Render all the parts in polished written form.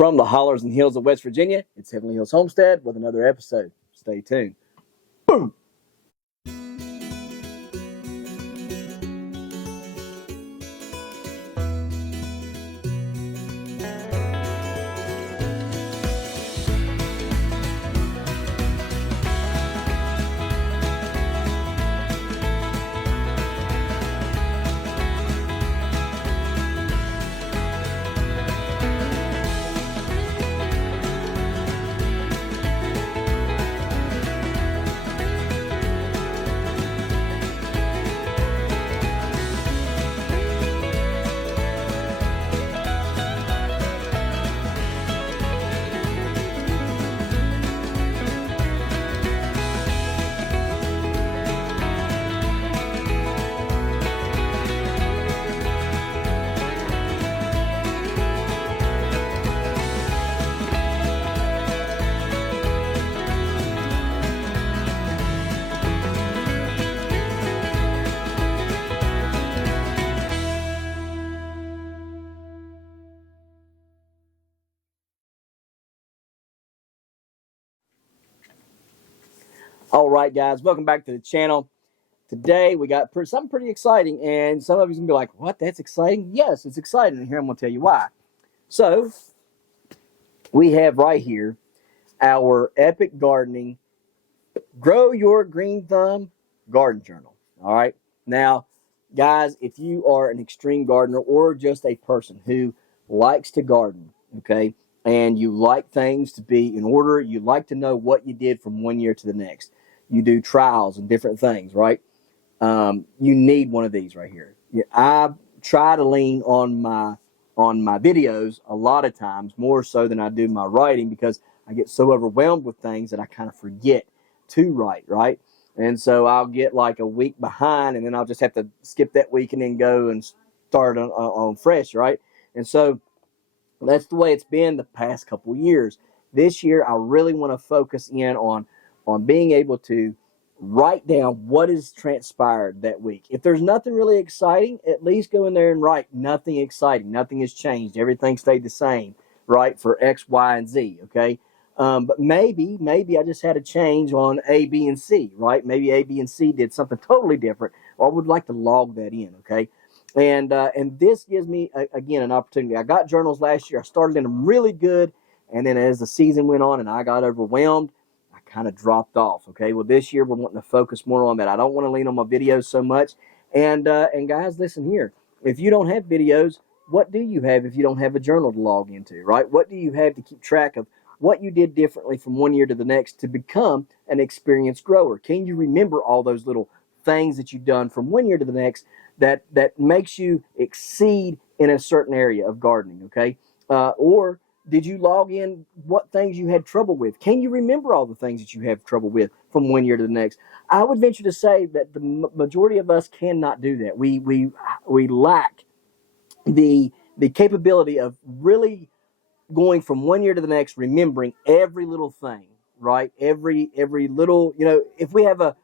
From the hollers and hills of West Virginia, it's Heavenly Hills Homestead with another episode. Stay tuned. Boom! All right, guys, welcome back to the channel. Today we got something pretty exciting, and some of you's gonna be like, "What? That's exciting?" Yes, it's exciting, and here I'm gonna tell you why. So we have right here our Epic Gardening Grow Your Green Thumb Garden Journal. All right, now, guys, if you are an extreme gardener or just a person who likes to garden, okay, and you like things to be in order, you like to know what you did from one year to the next. You do trials and different things, right? You need one of these right here. I try to lean on my videos a lot of times, more so than I do my writing, because I get so overwhelmed with things that I kind of forget to write, right? And so I'll get like a week behind, and then I'll just have to skip that week and then go and start on fresh, right? And so that's the way it's been the past couple years. This year, I really want to focus in on being able to write down what has transpired that week. If there's nothing really exciting, at least go in there and write nothing exciting. Nothing has changed. Everything stayed the same, right, for X, Y, and Z, okay? But maybe I just had a change on A, B, and C, right? Maybe A, B, and C did something totally different. Well, I would like to log that in, okay? And this gives me, again, an opportunity. I got journals last year. I started in them really good, and then as the season went on and I got overwhelmed, kind of dropped off. Okay, well, this year we're wanting to focus more on that. I don't want to lean on my videos so much. And guys, listen here. If you don't have videos, what do you have if you don't have a journal to log into, right? What do you have to keep track of what you did differently from one year to the next to become an experienced grower? Can you remember all those little things that you've done from one year to the next that makes you exceed in a certain area of gardening? Okay, or did you log in what things you had trouble with? Can you remember all the things that you have trouble with from one year to the next? I would venture to say that the majority of us cannot do that. We lack the capability of really going from one year to the next, remembering every little thing, right? Every little, if we have a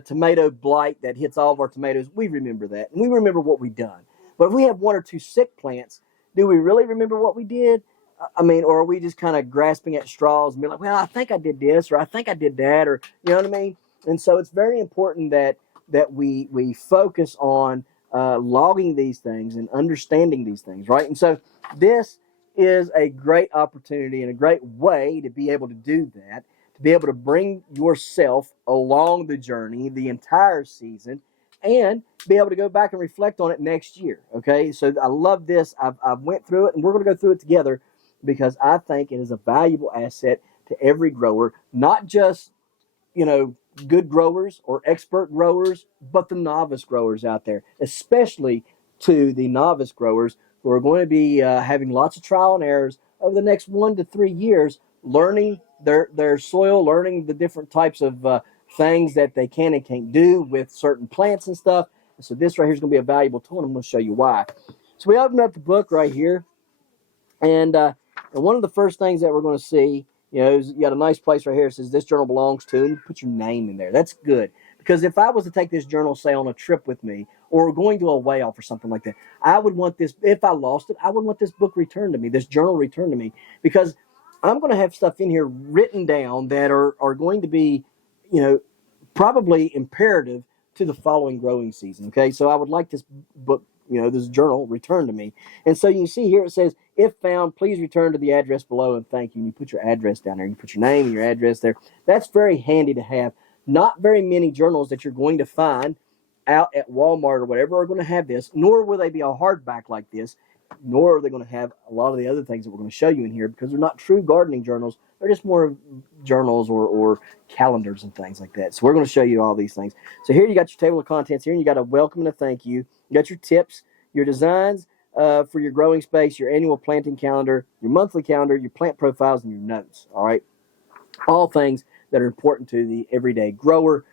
tomato blight that hits all of our tomatoes, we remember that, and we remember what we've done. But if we have one or two sick plants, do we really remember what we did? I mean, or are we just kind of grasping at straws and be like, well, I think I did this, or I think I did that, or you know what I mean? And so it's very important that we focus on logging these things and understanding these things, right? And so this is a great opportunity and a great way to be able to do that, to be able to bring yourself along the journey, the entire season, and be able to go back and reflect on it next year, okay? So I love this. I've went through it, and we're going to go through it together, because I think it is a valuable asset to every grower, not just, good growers or expert growers, but the novice growers out there, especially to the novice growers who are going to be having lots of trial and errors over the next 1 to 3 years, learning their soil, learning the different types of things that they can and can't do with certain plants and stuff. And so this right here is going to be a valuable tool, and I'm going to show you why. So we opened up the book right here, and one of the first things that we're going to see, is you got a nice place right here. It says this journal belongs to, and you put your name in there. That's good, because if I was to take this journal, say, on a trip with me, or going to a whale or something like that. I would want this, if I lost it, I would want this book returned to me, this journal returned to me, because I'm going to have stuff in here written down that are going to be, probably imperative to the following growing season. Okay, so I would like this book, this journal returned to me. And so you can see here it says, if found, please return to the address below and thank you. And you put your address down there. You put your name and your address there. That's very handy to have. Not very many journals that you're going to find out at Walmart or whatever are going to have this, nor will they be a hardback like this, nor are they going to have a lot of the other things that we're going to show you in here, because they're not true gardening journals. They're just more journals or calendars and things like that. So we're going to show you all these things. So here you got your table of contents here, and you got a welcome and a thank you. You got your tips, your designs for your growing space, your annual planting calendar, your monthly calendar, your plant profiles, and your notes. All right, all things that are important to the everyday grower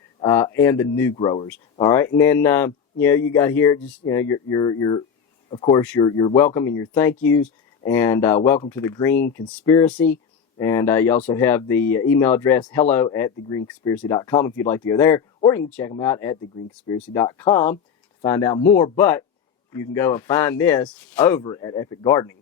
and the new growers. All right, and then you got here just your of course your welcome and your thank yous, and welcome to the Green Conspiracy. And you also have the email address hello@thegreenconspiracy.com if you'd like to go there, or you can check them out at thegreenconspiracy.com to find out more. But you can go and find this over at Epic Gardening.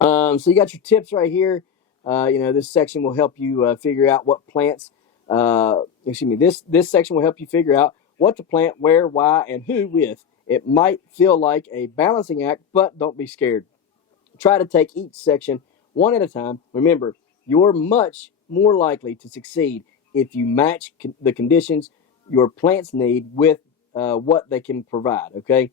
So you got your tips right here. This section will help you figure out what plants. This section will help you figure out what to plant, where, why, and who with. It might feel like a balancing act, but don't be scared. Try to take each section one at a time. Remember, you're much more likely to succeed if you match the conditions your plants need with what they can provide, okay?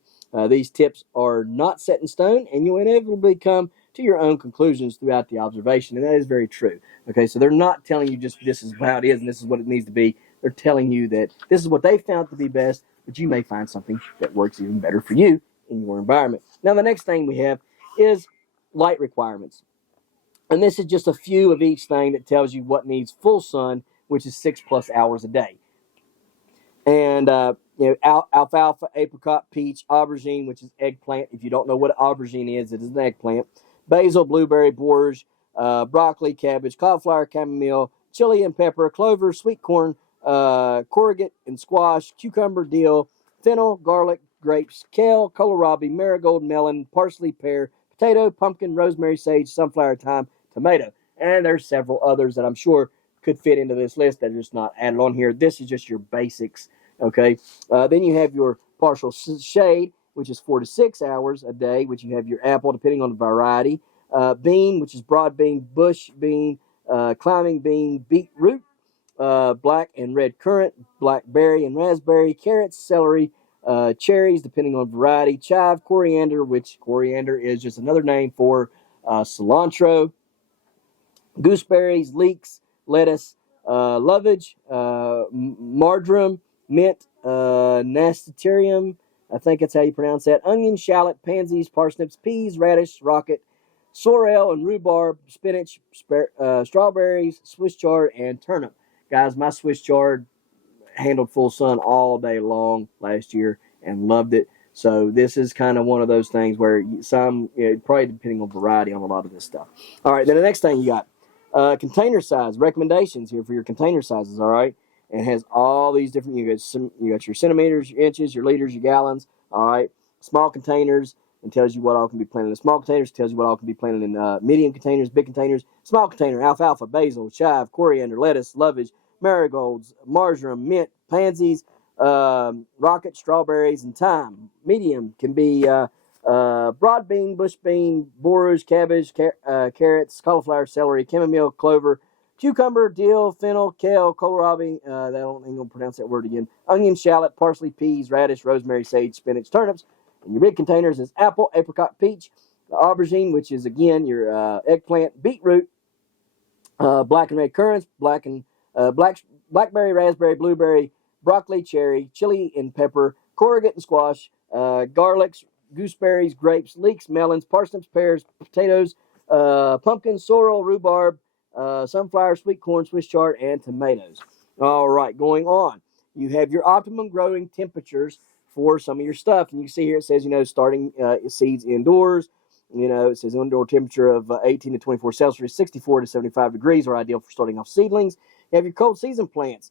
These tips are not set in stone, and you'll inevitably come to your own conclusions throughout the observation, and that is very true, okay? So they're not telling you just this is how it is and this is what it needs to be. They're telling you that this is what they found to be best, but you may find something that works even better for you in your environment. Now, the next thing we have is light requirements. And this is just a few of each thing that tells you what needs full sun, which is 6+ hours a day. And, alfalfa, apricot, peach, aubergine, which is eggplant. If you don't know what aubergine is, it is an eggplant. Basil, blueberry, borage, broccoli, cabbage, cauliflower, chamomile, chili and pepper, clover, sweet corn, courgette and squash, cucumber, dill, fennel, garlic, grapes, kale, kohlrabi, marigold, melon, parsley, pear, potato, pumpkin, rosemary, sage, sunflower, thyme, tomato. And there's several others that I'm sure could fit into this list that are just not added on here. This is just your basics, okay? Then you have your partial shade, which is 4 to 6 hours a day, which you have your apple, depending on the variety. Bean, which is broad bean, bush bean, climbing bean, beetroot, black and red currant, blackberry and raspberry, carrots, celery, cherries, depending on variety, chive, coriander, which coriander is just another name for cilantro, gooseberries, leeks, lettuce, lovage, marjoram, mint, nasturtium, I think that's how you pronounce that, onion, shallot, pansies, parsnips, peas, radish, rocket, sorrel and rhubarb, spinach, strawberries, Swiss chard, and turnip. Guys, my Swiss chard handled full sun all day long last year and loved it. So this is kind of one of those things where some, probably depending on variety on a lot of this stuff. All right, then the next thing you got, container size recommendations here for your container sizes. All right, and it has all these different. You got your centimeters, your inches, your liters, your gallons. All right, small containers, and tells you what all can be planted in small containers. Tells you what all can be planted in medium containers, big containers. Small container: alfalfa, basil, chive, coriander, lettuce, lovage, marigolds, marjoram, mint, pansies, rocket, strawberries, and thyme. Medium can be broad bean, bush bean, borage, cabbage, carrots, cauliflower, celery, chamomile, clover, cucumber, dill, fennel, kale, kohlrabi, I don't think I'm going to pronounce that word again, onion, shallot, parsley, peas, radish, rosemary, sage, spinach, turnips. And your big containers is apple, apricot, peach, aubergine, which is, again, your eggplant, beetroot, black and red currants, blackberry, raspberry, blueberry, broccoli, cherry, chili and pepper, courgette and squash, garlics, gooseberries, grapes, leeks, melons, parsnips, pears, potatoes, pumpkin, sorrel, rhubarb, sunflower, sweet corn, Swiss chard, and tomatoes. All right, going on. You have your optimum growing temperatures for some of your stuff. And you can see here it says, starting seeds indoors. It says indoor temperature of 18 to 24 Celsius, 64 to 75 degrees are ideal for starting off seedlings. You have your cold season plants.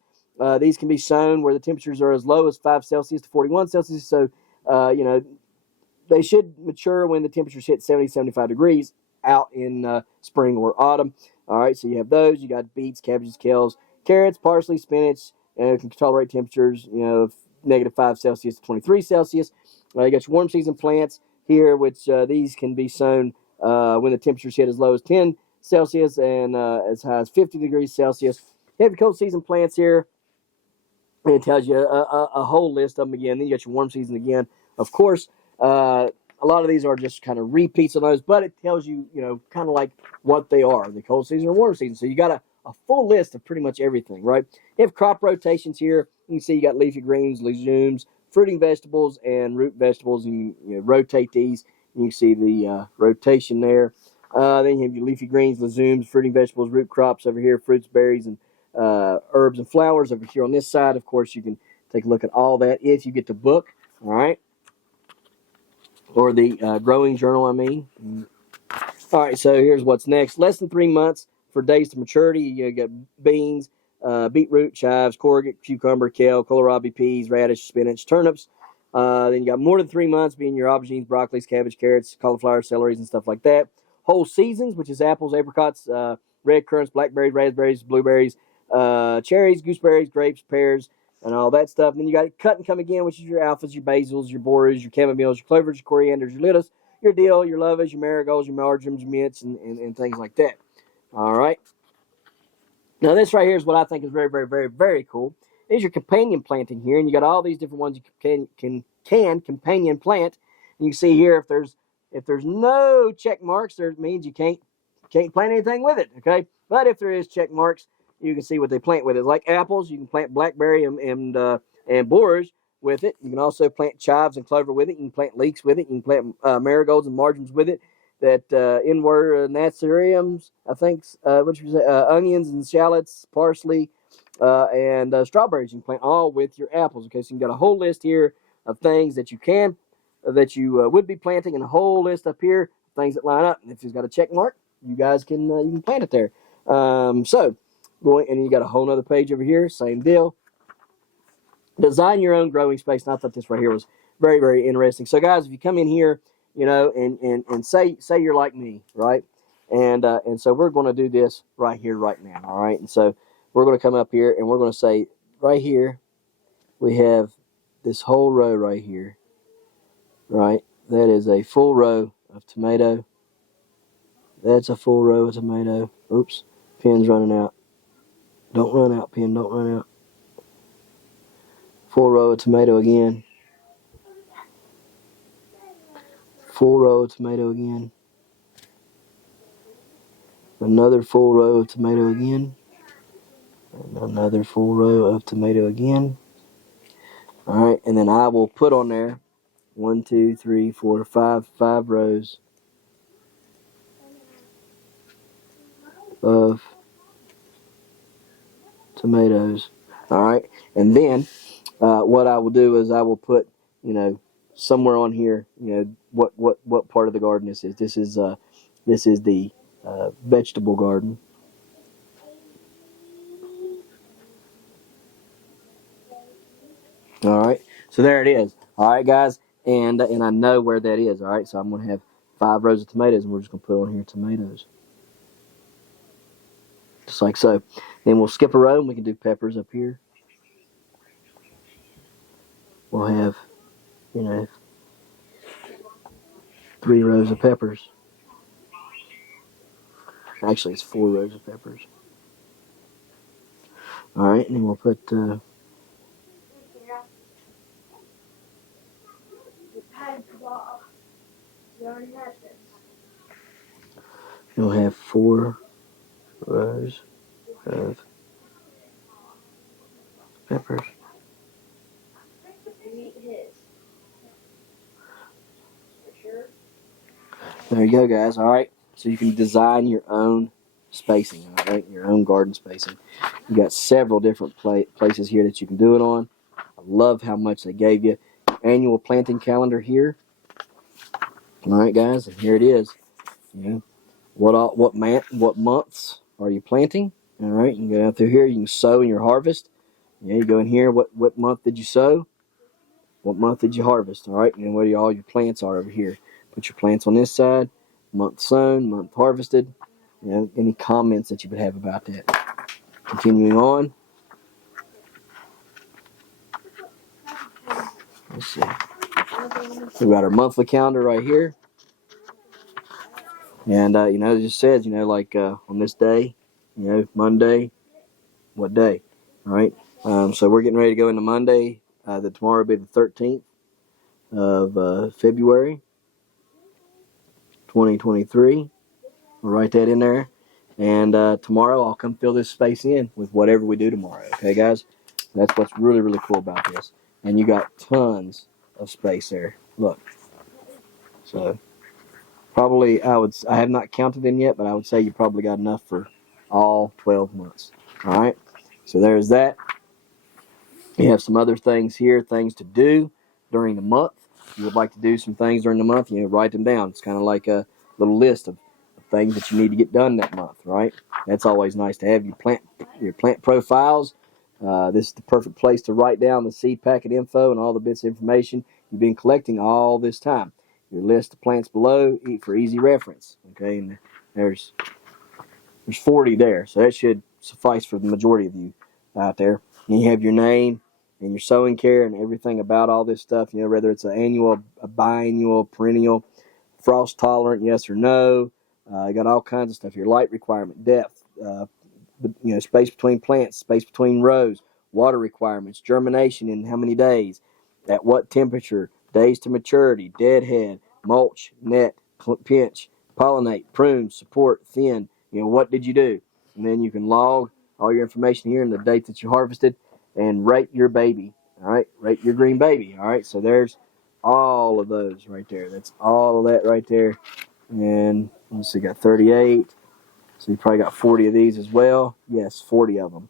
These can be sown where the temperatures are as low as 5 Celsius to 41 Celsius. So, they should mature when the temperatures hit 70, 75 degrees out in spring or autumn. All right, so you have those. You got beets, cabbages, kales, carrots, parsley, spinach, and can tolerate temperatures, of negative 5 Celsius to 23 Celsius. You got your warm season plants here, which these can be sown when the temperatures hit as low as 10 Celsius and as high as 50 degrees Celsius. You have your cold season plants here, and it tells you a whole list of them again. Then you got your warm season again. Of course, a lot of these are just kind of repeats of those, but it tells you, kind of like what they are, the cold season or warm season. So you got a full list of pretty much everything, right? You have crop rotations here. You can see you got leafy greens, legumes, fruiting vegetables, and root vegetables. And you rotate these. And you can see the rotation there. Then you have your leafy greens, legumes, fruiting vegetables, root crops over here, fruits, berries, and herbs and flowers over here on this side. Of course, you can take a look at all that if you get the book, all right, or the growing journal, I mean. All right, so here's what's next. Less than 3 months for days to maturity. You got beans, beetroot, chives, courgette, cucumber, kale, kohlrabi, peas, radish, spinach, turnips. Then you got more than 3 months being your aubergines, broccolis, cabbage, carrots, cauliflower, celeries, and stuff like that. Whole seasons, which is apples, apricots, red currants, blackberries, raspberries, blueberries, cherries, gooseberries, grapes, pears, and all that stuff. And then you got cut and come again, which is your alphas, your basils, your boras, your chamomiles, your clovers, your corianders, your lettuce, your dill, your lovas, your marigolds, your marjorams, your mints, and things like that. All right. Now, this right here is what I think is very, very, very, very cool. Is your companion planting here, and you got all these different ones you can companion plant. And you can see here if there's no check marks, that means you can't plant anything with it. Okay, but if there is check marks, you can see what they plant with it. Like apples, you can plant blackberry and borage with it. You can also plant chives and clover with it. You can plant leeks with it. You can plant marigolds and marjorams with it. That inward nasturtiums, I think, onions and shallots, parsley, and strawberries. You can plant all with your apples. Okay, so you got a whole list here of things that you would be planting, and a whole list up here of things that line up. And if it's got a check mark, you guys can you can plant it there. So going, and you got a whole other page over here, same deal. Design your own growing space. And I thought this right here was very, very interesting. So guys, if you come in here, and say you're like me, right? And so we're going to do this right here, right now, all right? And so we're going to come up here, and we're going to say, right here, we have this whole row right here, right? That is a full row of tomato. That's a full row of tomato. Oops, pen's running out. Don't run out, pen, don't run out. Full row of tomato again. Full row of tomato again. Another full row of tomato again. And another full row of tomato again. Alright, and then I will put on there 1, 2, 3, 4, 5 rows of tomatoes. Alright, and then what I will do is I will put, somewhere on here, what part of the garden this is. This is the vegetable garden. All right, so there it is. All right, guys, and I know where that is. All right, so I'm going to have 5 rows of tomatoes, and we're just going to put on here tomatoes, just like so. Then we'll skip a row, and we can do peppers up here. We'll have, 3 rows of peppers. Actually, it's 4 rows of peppers. All right, and then we'll put. We'll have 4 rows of peppers. There you go, guys. All right, so you can design your own spacing, all right, your own garden spacing. You got several different places here that you can do it on. I love how much they gave you. Annual planting calendar here. All right, guys, and here it is. What months are you planting? All right, you can go down through here. You can sow in your harvest. Yeah, you go in here. What month did you sow? What month did you harvest? All right, and then where all your plants are over here. Put your plants on this side. Month sown, month harvested. You know, any comments that you would have about that. Continuing on. Let's see. We got our monthly calendar right here. And, you know, it just says, you know, like on this day, you know, Monday, what day, all right? So we're getting ready to go into Monday. Tomorrow will be the 13th of February, 2023. We'll write that in there. And tomorrow I'll come fill this space in with whatever we do tomorrow. Okay, guys? That's what's really, really cool about this. And you got tons of space there. Look. So probably I have not counted them yet, but I would say you probably got enough for all 12 months. All right? So there's that. You have some other things here, things to do during the month. If you would like to do some things during the month, you know, write them down. It's kind of like a little list of things that you need to get done that month, right? That's always nice to have your plant profiles. This is the perfect place to write down the seed packet info and all the bits of information you've been collecting all this time. Your list of plants below for easy reference. Okay, and there's 40 there, so that should suffice for the majority of you out there. And you have your name and your sowing care and everything about all this stuff. You know, whether it's an annual, a biannual, perennial, frost tolerant, yes or no. You got all kinds of stuff. Your light requirement, depth, you know, space between plants, space between rows, water requirements, germination in how many days, at what temperature, days to maturity, deadhead, mulch, net, pinch, pollinate, prune, support, thin. You know, what did you do? And then you can log all your information here and the date that you harvested and rate your baby. All right, rate your green baby. All right, so there's all of those right there. That's all of that right there. And let's see, got 38. So you probably got 40 of these as well. Yes, 40 of them.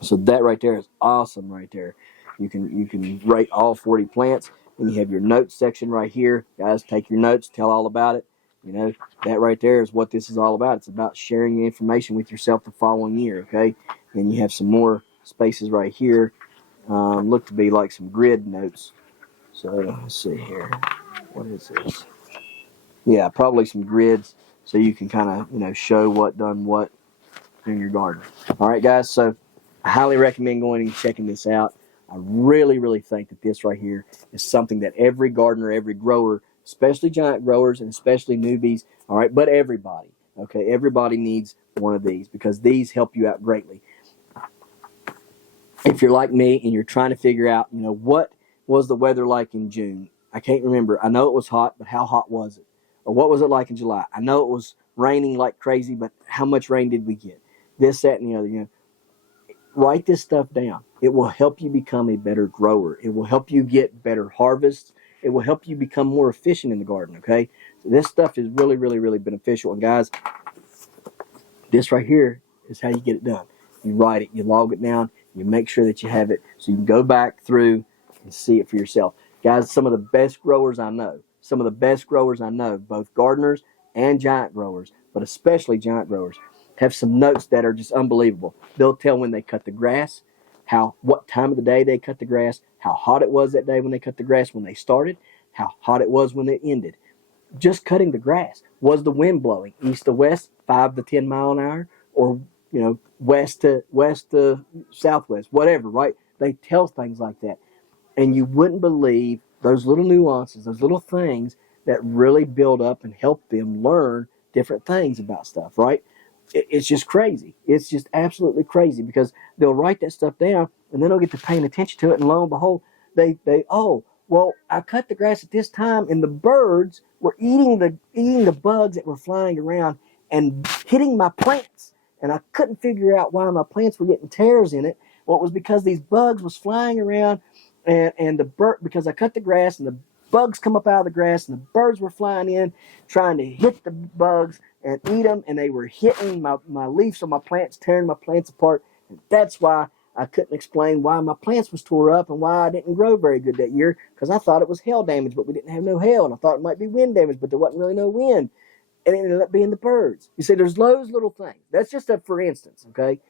So that right there is awesome right there. You can rate all 40 plants. And you have your notes section right here. Guys, take your notes, tell all about it. You know, that right there is what this is all about. It's about sharing the information with yourself the following year, okay? Then you have some more spaces right here. Look to be like some grid notes. So let's see here. What is this? Yeah, probably some grids so you can kind of, you know, show what done what in your garden. All right, guys, so I highly recommend going and checking this out. I really, really think that this right here is something that every gardener, every grower, especially giant growers and especially newbies, all right, but everybody, okay, everybody needs one of these because these help you out greatly. If you're like me and you're trying to figure out, you know, what was the weather like in June? I can't remember. I know it was hot, but how hot was it? Or what was it like in July? I know it was raining like crazy, but how much rain did we get? This, that, and the other. You know, write this stuff down. It will help you become a better grower. It will help you get better harvests. It will help you become more efficient in the garden, okay? So this stuff is really, really, really beneficial. And guys, this right here is how you get it done. You write it, you log it down, you make sure that you have it so you can go back through and see it for yourself. Guys, some of the best growers I know, both gardeners and giant growers, but especially giant growers, have some notes that are just unbelievable. They'll tell when they cut the grass, what time of the day they cut the grass, how hot it was that day when they cut the grass when they started, how hot it was when it ended. Just cutting the grass. Was the wind blowing east to west, 5 to 10 mile an hour, or you know, west to southwest, whatever, right? They tell things like that. And you wouldn't believe those little nuances, those little things that really build up and help them learn different things about stuff, right? It's just crazy. It's just absolutely crazy because they'll write that stuff down and then they'll get to paying attention to it, and lo and behold, well, I cut the grass at this time and the birds were eating the bugs that were flying around and hitting my plants. And I couldn't figure out why my plants were getting tears in it. Well, it was because these bugs was flying around and because I cut the grass and the bugs come up out of the grass and the birds were flying in trying to hit the bugs and eat them, and they were hitting my leaves on my plants, tearing my plants apart. And that's why I couldn't explain why my plants was tore up and why I didn't grow very good that year, because I thought it was hail damage, but we didn't have no hail, and I thought it might be wind damage, but there wasn't really no wind, and it ended up being the birds. You see, there's those little things. That's just a for instance, okay?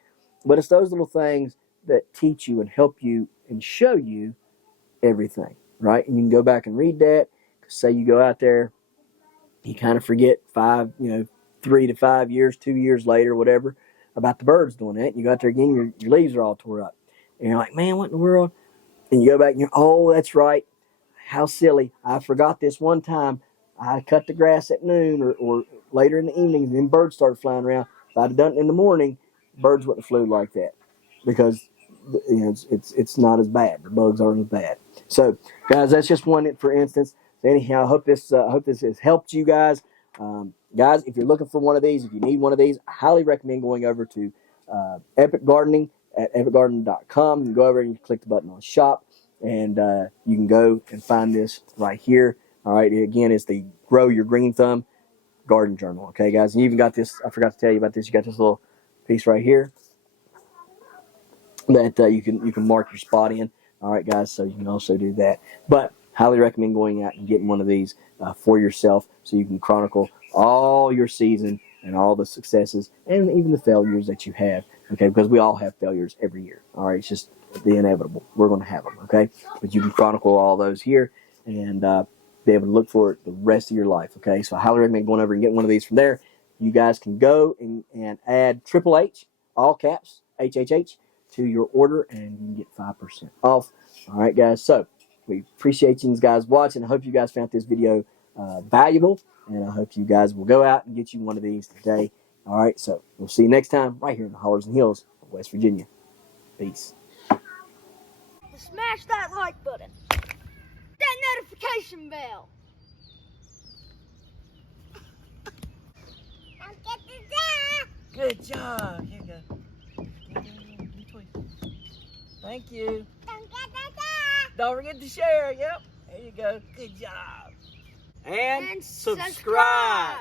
But it's those little things that teach you and help you and show you everything, right? And you can go back and read that. Say you go out there, you kind of forget 3 to 5 years, 2 years later, whatever, about the birds doing that. You go out there again, your leaves are all tore up. And you're like, man, what in the world? And you go back and you're, oh, that's right. How silly. I forgot this one time. I cut the grass at noon or later in the evening, and then birds started flying around. If I'd have done it in the morning, birds wouldn't have flew like that because it's not as bad. The bugs aren't as bad. So, guys, that's just one for instance. So anyhow, I hope this has helped you guys. Guys, if you're looking for one of these, if you need one of these, I highly recommend going over to Epic Gardening at epicgardening.com. You can go over and you click the button on shop, and you can go and find this right here. All right, again, it's the Grow Your Green Thumb Garden Journal. Okay, guys, and you even got this. I forgot to tell you about this. You got this little piece right here that you can mark your spot in. All right, guys, so you can also do that. But highly recommend going out and getting one of these for yourself so you can chronicle all your season and all the successes and even the failures that you have. Okay, because we all have failures every year. All right, it's just the inevitable. We're going to have them. Okay, but you can chronicle all those here and be able to look for it the rest of your life. Okay, so I highly recommend going over and getting one of these from there. You guys can go and add Triple H, all caps, HHH, to your order, and you can get 5% off. All right, guys. So we appreciate you guys watching. I hope you guys found this video valuable, and I hope you guys will go out and get you one of these today. All right. So we'll see you next time right here in the Hollers and Hills of West Virginia. Peace. Smash that like button. That notification bell. Don't get the Good job. Here you go. Thank you. Don't get the Don't forget to share. Yep. There you go. Good job. And And subscribe.